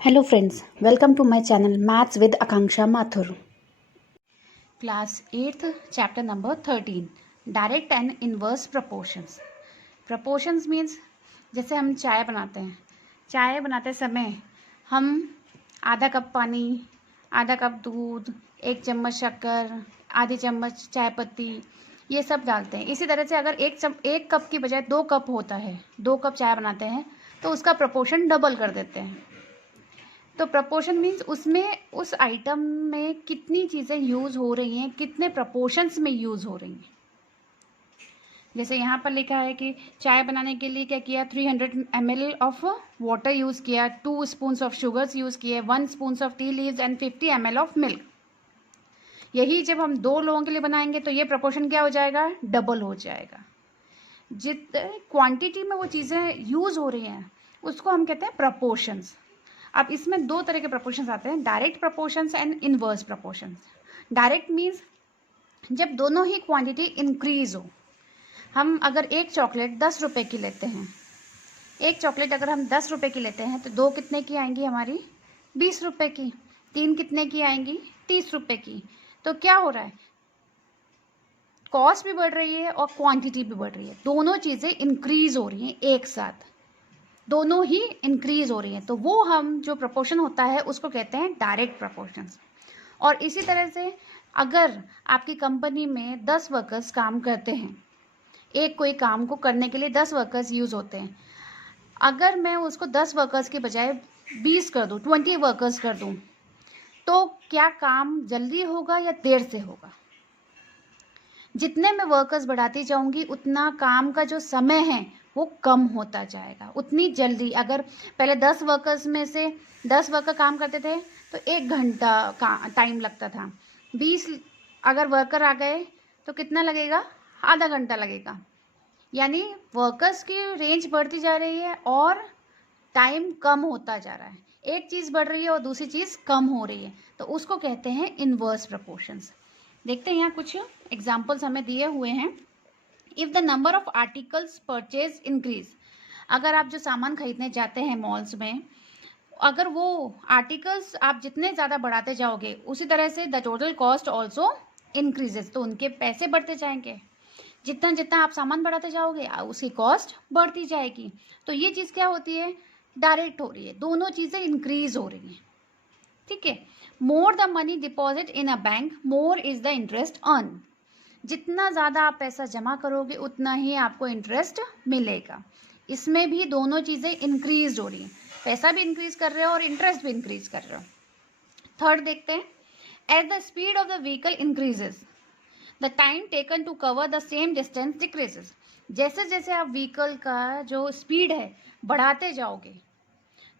Hello friends, welcome to my channel Maths with Akanksha Mathur. Class 8th chapter number 13 Direct and Inverse Proportions. Proportions means जैसे हम चाय बनाते समय हम आधा कप पानी, आधा कप दूध, 1 चम्मच शक्कर, आधी चम्मच चाय पत्ती ये सब डालते हैं। इसी तरह से अगर एक कप की बजाय 2 कप होता है, 2 कप चाय बनाते हैं तो उसका प्रपोर्शन डबल कर देते हैं। तो प्रपोर्शन मीन्स उसमें उस आइटम में कितनी चीज़ें यूज़ हो रही हैं, कितने प्रपोर्शंस में यूज़ हो रही हैं। जैसे यहाँ पर लिखा है कि चाय बनाने के लिए क्या किया, 300 ml ऑफ वाटर यूज़ किया, 2 स्पून्स ऑफ शुगर्स यूज़ किए, 1 spoons of tea leaves and 50 ml of milk. यही जब हम 2 लोगों के लिए बनाएंगे तो ये प्रपोर्शन क्या हो जाएगा, डबल हो जाएगा। जित क्वांटिटी में वो चीज़ें यूज़ हो रही हैं उसको हम कहते हैं प्रपोर्शंस। अब इसमें 2 तरह के प्रपोर्शंस आते हैं, direct proportions and inverse proportions. Direct means जब दोनों ही क्वांटिटी इंक्रीज हो। हम अगर एक चॉकलेट 10 रुपए की लेते हैं, एक चॉकलेट अगर हम 10 रुपए की लेते हैं तो 2 कितने की आएंगी हमारी, 20 रुपए की। 3 कितने की आएंगी, 30 रुपए की। तो क्या हो रहा है, कॉस्ट भी बढ़ रही है और क्वांटिटी भी बढ़ रही है, दोनों चीज़ें इंक्रीज हो रही हैं एक साथ, दोनों ही इंक्रीज हो रही हैं। तो वो हम जो प्रपोर्शन होता है उसको कहते हैं डायरेक्ट प्रपोर्शंस। और इसी तरह से अगर आपकी कंपनी में 10 वर्कर्स काम करते हैं, एक कोई काम को करने के लिए 10 वर्कर्स यूज़ होते हैं, अगर मैं उसको 10 वर्कर्स के बजाय 20 कर दूँ, 20 वर्कर्स कर दूँ, तो क्या काम जल्दी होगा या देर से होगा। जितने मैं वर्कर्स बढ़ाती जाऊंगी उतना काम का जो समय है वो कम होता जाएगा, उतनी जल्दी। अगर पहले 10 वर्कर्स में से 10 वर्कर काम करते थे तो 1 घंटा का टाइम लगता था, 20 अगर वर्कर आ गए तो कितना लगेगा, आधा घंटा लगेगा। यानी वर्कर्स की रेंज बढ़ती जा रही है और टाइम कम होता जा रहा है। एक चीज़ बढ़ रही है और दूसरी चीज़ कम हो रही है, तो उसको कहते हैं इनवर्स प्रपोर्शंस। देखते हैं यहाँ कुछ एग्जाम्पल्स हमें दिए हुए हैं। If the number of articles purchase increase, अगर आप जो सामान खरीदने जाते हैं मॉल्स में, अगर वो आर्टिकल्स आप जितने ज़्यादा बढ़ाते जाओगे उसी तरह से the total cost also increases, तो उनके पैसे बढ़ते जाएंगे। जितना जितना आप सामान बढ़ाते जाओगे उसकी कॉस्ट बढ़ती जाएगी। तो ये चीज़ क्या होती है, डायरेक्ट हो रही है, दोनों चीज़ें इंक्रीज हो रही हैं। ठीक है। More the money deposit in a bank more is the interest earn, जितना ज़्यादा आप पैसा जमा करोगे उतना ही आपको इंटरेस्ट मिलेगा। इसमें भी दोनों चीज़ें इंक्रीज हो रही हैं, पैसा भी इंक्रीज कर रहे हो और इंटरेस्ट भी इंक्रीज कर रहे हो। थर्ड देखते हैं, as the speed of the vehicle increases the time taken to cover the same distance decreases. जैसे जैसे आप व्हीकल का जो स्पीड है बढ़ाते जाओगे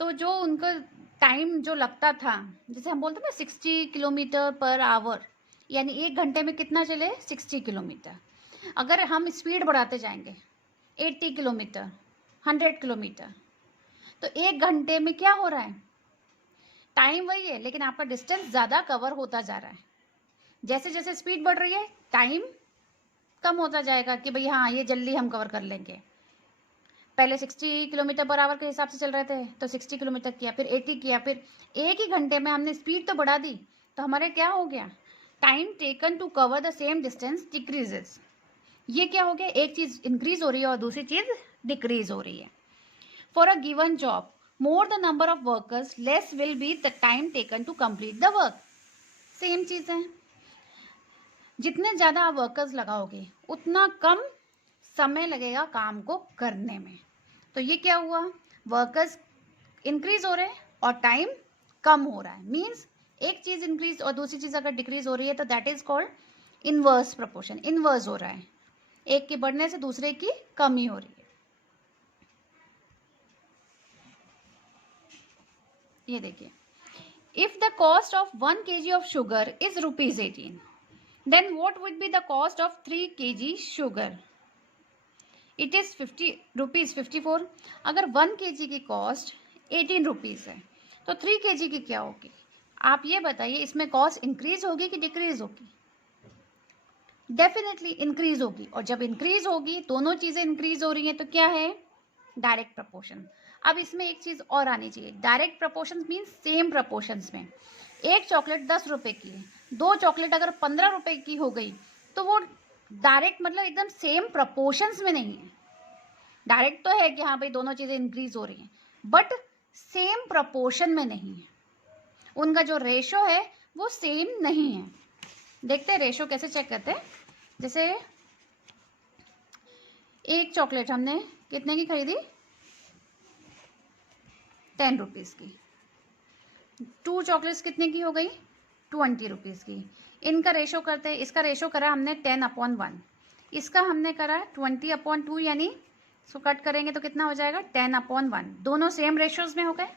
तो जो उनका टाइम जो लगता था, जैसे हम बोलते हैं ना 60 किलोमीटर पर आवर, यानी 1 घंटे में कितना चले, 60 किलोमीटर। अगर हम स्पीड बढ़ाते जाएंगे 80 किलोमीटर, 100 किलोमीटर, तो 1 घंटे में क्या हो रहा है, टाइम वही है लेकिन आपका डिस्टेंस ज़्यादा कवर होता जा रहा है। जैसे जैसे स्पीड बढ़ रही है टाइम कम होता जाएगा कि भाई हाँ ये जल्दी हम कवर कर लेंगे। पहले 60 किलोमीटर पर आवर के हिसाब से चल रहे थे तो 60 किलोमीटर किया, फिर 80 किया, फिर 1 ही घंटे में हमने स्पीड तो बढ़ा दी, तो हमारे क्या हो गया, time taken to cover the same distance decreases. ये क्या हो गया, एक चीज़ इंक्रीज हो रही है और दूसरी चीज़ डिक्रीज हो रही है। For a given job more the number of workers less will be the time taken to complete the work. Same चीज़ है, जितने ज़्यादा आप वर्कर्स लगाओगे उतना कम समय लगेगा काम को करने में। तो ये क्या हुआ, वर्कर्स इंक्रीज हो रहे हैं और टाइम कम हो रहा है। मीन्स एक चीज़ इंक्रीज और दूसरी चीज़ अगर डिक्रीज हो रही है तो that is called inverse proportion. Inverse हो रहा है, एक के बढ़ने से दूसरे की कमी हो रही है। ये देखिए, if the cost of 1 kg of sugar is ₹18, then what would be the cost of 3 kg sugar? It is ₹54। अगर 1 kg की कॉस्ट 18 रुपीज़ है तो 3 kg की क्या होगी, आप ये बताइए, इसमें कॉस्ट इंक्रीज होगी कि डिक्रीज होगी, डेफिनेटली इंक्रीज होगी। और जब इंक्रीज होगी, दोनों चीज़ें इंक्रीज हो रही हैं तो क्या है, डायरेक्ट प्रपोर्शन। अब इसमें एक चीज़ और आनी चाहिए, direct proportion means same proportions में। एक चॉकलेट 10 रुपए की है, 2 चॉकलेट अगर 15 रुपए की हो गई तो वो डायरेक्ट मतलब एकदम सेम प्रपोर्शंस में नहीं है। डायरेक्ट तो है कि हाँ भाई दोनों चीज़ें इंक्रीज हो रही हैं, बट सेम प्रपोर्शन में नहीं है, उनका जो रेशो है वो सेम नहीं है। देखते हैं रेशो कैसे चेक करते हैं। जैसे एक चॉकलेट हमने कितने की खरीदी, 10 रुपीज़ की। 2 चॉकलेट्स कितने की हो गई, 20 रुपीज़ की। इनका रेशो करते हैं, इसका रेशो करा हमने 10/1, इसका हमने करा 20/2, यानी इसको कट करेंगे तो कितना हो जाएगा 10/1। दोनों सेम रेशोज में हो गए,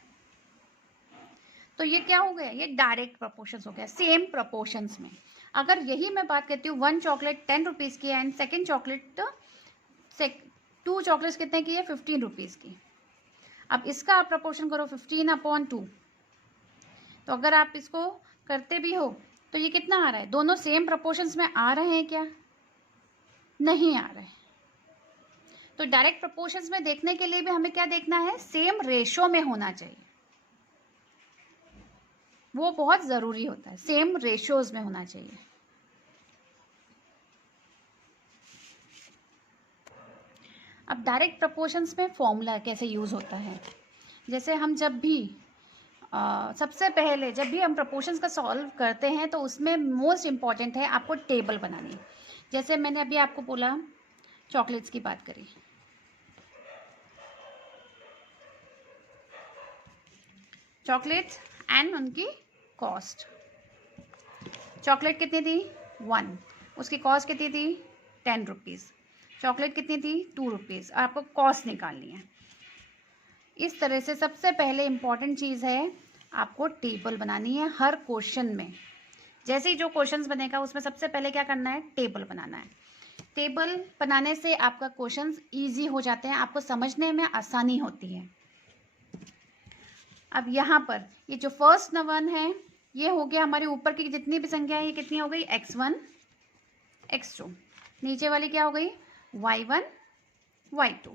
तो ये क्या हो गया, ये डायरेक्ट प्रपोर्शंस हो गया, सेम प्रपोर्शंस में। अगर यही मैं बात करती हूँ 1 चॉकलेट 10 रुपीज़ की है एंड सेकेंड चॉकलेट 2 चॉकलेट्स कितने की है, 15 रुपीज़ की। अब इसका आप प्रपोर्शन करो 15/2, तो अगर आप इसको करते भी हो तो ये कितना आ रहा है, दोनों सेम प्रपोर्शंस में आ रहे हैं क्या, नहीं आ रहे। तो डायरेक्ट प्रपोर्शंस में देखने के लिए भी हमें क्या देखना है, सेम रेशो में होना चाहिए, वो बहुत ज़रूरी होता है, सेम रेशोज में होना चाहिए। अब डायरेक्ट प्रपोर्शंस में फॉर्मूला कैसे यूज़ होता है, जैसे हम जब भी सबसे पहले जब भी हम प्रपोर्शंस का सॉल्व करते हैं तो उसमें मोस्ट इम्पॉर्टेंट है आपको टेबल बनानी। जैसे मैंने अभी आपको बोला चॉकलेट्स की बात करी, चॉकलेट्स एंड उनकी कॉस्ट। चॉकलेट कितनी थी 1, उसकी कॉस्ट कितनी थी 10 रुपीज़। चॉकलेट कितनी थी 2 रुपीज़, और आपको कॉस्ट निकालनी है। इस तरह से सबसे पहले इम्पॉर्टेंट चीज़ है आपको टेबल बनानी है हर क्वेश्चन में। जैसे ही जो क्वेश्चंस बनेगा उसमें सबसे पहले क्या करना है, टेबल बनाना है। टेबल बनाने से आपका क्वेश्चंस इजी हो जाते हैं, आपको समझने में आसानी होती है। अब यहाँ पर ये जो फर्स्ट वन है ये हो गया हमारे ऊपर की जितनी भी संख्या है, ये कितनी हो गई x1 x2, नीचे वाली क्या हो गई y1 y2।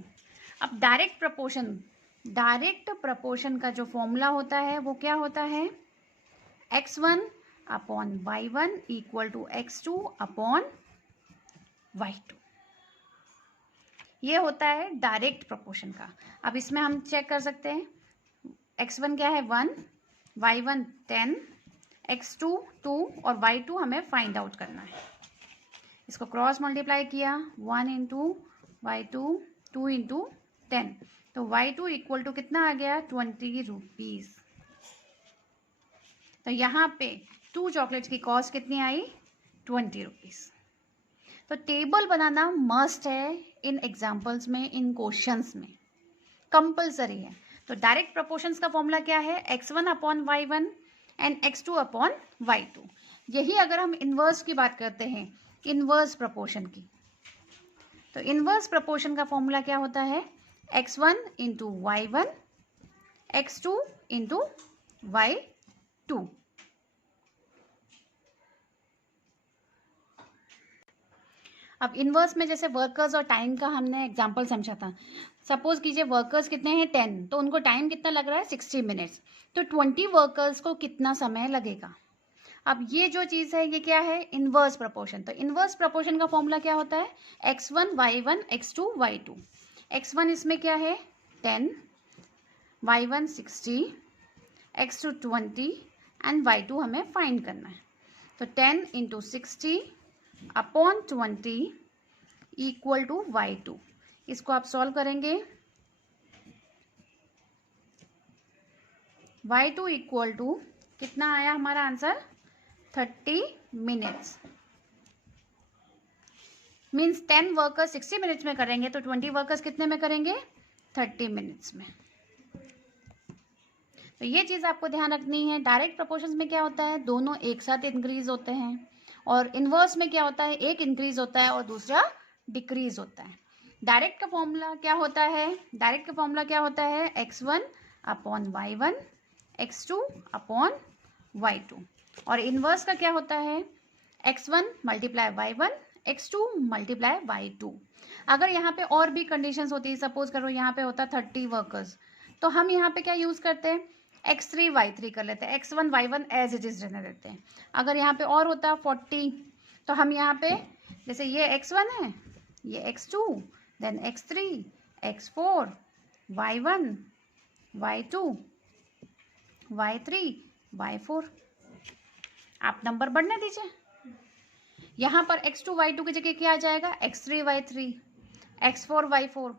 अब डायरेक्ट प्रपोर्शन का जो फॉर्मूला होता है वो क्या होता है, x1/y1 = x2/y2। ये होता है डायरेक्ट प्रपोर्शन का। अब इसमें हम चेक कर सकते हैं, x1 क्या है 1, y1 10, x2 2 और y2 हमें फाइंड आउट करना है। इसको क्रॉस मल्टीप्लाई किया 1 × y2 2 × 10, तो y2 = कितना आ गया 20 रुपीज़। तो यहाँ पे 2 चॉकलेट्स की कॉस्ट कितनी आई 20 रुपीज़। तो टेबल बनाना मस्ट है इन एग्जाम्पल्स में, इन क्वेश्चंस में कंपलसरी है। तो डायरेक्ट प्रपोर्शंस का फॉर्मूला क्या है, x1/y1 एंड x2/y2। यही अगर हम इन्वर्स की बात करते हैं, इन्वर्स प्रपोर्शन की, तो इन्वर्स प्रपोर्शन का फॉर्मूला क्या होता है, x1 × y1 x2 × y2। अब इन्वर्स में जैसे वर्कर्स और टाइम का हमने एग्जांपल समझा था। सपोज कीजिए वर्कर्स कितने हैं 10, तो उनको टाइम कितना लग रहा है 60 मिनट्स, तो 20 वर्कर्स को कितना समय लगेगा। अब ये जो चीज़ है ये क्या है, इन्वर्स प्रपोर्शन। तो इन्वर्स प्रपोर्शन का फॉर्मूला क्या होता है, x1/y1 x2/y2। x1 इसमें क्या है 10, y1 60, x2 20 एंड y2 हमें फाइंड करना है। तो 10 × 60/20 = y2। इसको आप सॉल्व करेंगे, y2 = कितना आया हमारा answer 30 minutes. Means 10 workers 60 minutes में करेंगे तो 20 वर्कर्स कितने में करेंगे 30 मिनट्स में। तो ये चीज़ आपको ध्यान रखनी है। डायरेक्ट प्रपोर्शंस में क्या होता है, दोनों एक साथ इंक्रीज होते हैं, और इन्वर्स में क्या होता है, एक इंक्रीज होता है और दूसरा डिक्रीज होता है। डायरेक्ट का फॉर्मूला क्या होता है, डायरेक्ट का फॉर्मूला क्या होता है, x1/y1 x2/y2, और इन्वर्स का क्या होता है, x1 × y1 x2 × y2। अगर यहाँ पे और भी कंडीशंस होती है, सपोज करो यहाँ पे होता 30 वर्कर्स, तो हम यहाँ पे क्या यूज़ करते हैं, x3 y3 कर लेते हैं, x1 y1 as it is रहने देते हैं। अगर यहाँ पे और होता 40, तो हम यहाँ पे जैसे ये x1 है, ये x2, then x3, x4, y1, y2, y3, y4, आप नंबर बढ़ने दीजिए। यहाँ पर x2 y2 की जगह क्या आ जाएगा, x3 y3, x4 y4।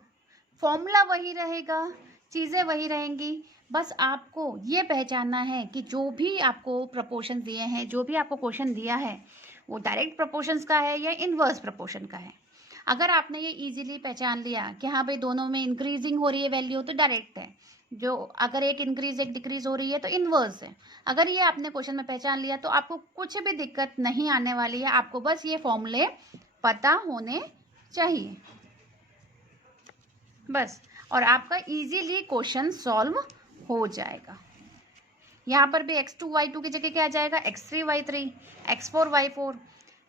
Formula वही रहेगा, चीज़ें वही रहेंगी, बस आपको ये पहचानना है कि जो भी आपको प्रपोर्शन दिए हैं, जो भी आपको क्वेश्चन दिया है, वो डायरेक्ट प्रपोर्शंस का है या इनवर्स प्रपोर्शन का है। अगर आपने ये इजीली पहचान लिया कि हाँ भाई दोनों में इंक्रीजिंग हो रही है वैल्यू, तो डायरेक्ट है। जो अगर एक इंक्रीज एक डिक्रीज हो रही है तो इनवर्स है। अगर ये आपने क्वेश्चन में पहचान लिया तो आपको कुछ भी दिक्कत नहीं आने वाली है, आपको बस ये फॉर्मूले पता होने चाहिए बस, और आपका इजीली क्वेश्चन सॉल्व हो जाएगा। यहाँ पर भी x2 y2 की जगह क्या आ जाएगा, x3 y3, x4 y4,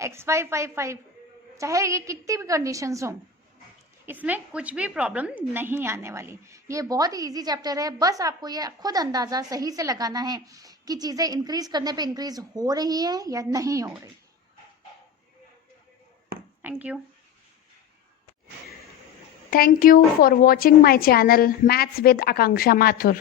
x5 y5। चाहे ये कितनी भी कंडीशंस हों, इसमें कुछ भी प्रॉब्लम नहीं आने वाली। ये बहुत ही ईजी चैप्टर है, बस आपको ये खुद अंदाज़ा सही से लगाना है कि चीज़ें इंक्रीज करने पे इंक्रीज हो रही हैं या नहीं हो रही। Thank you. Thank you for watching my channel Maths with Akanksha Mathur.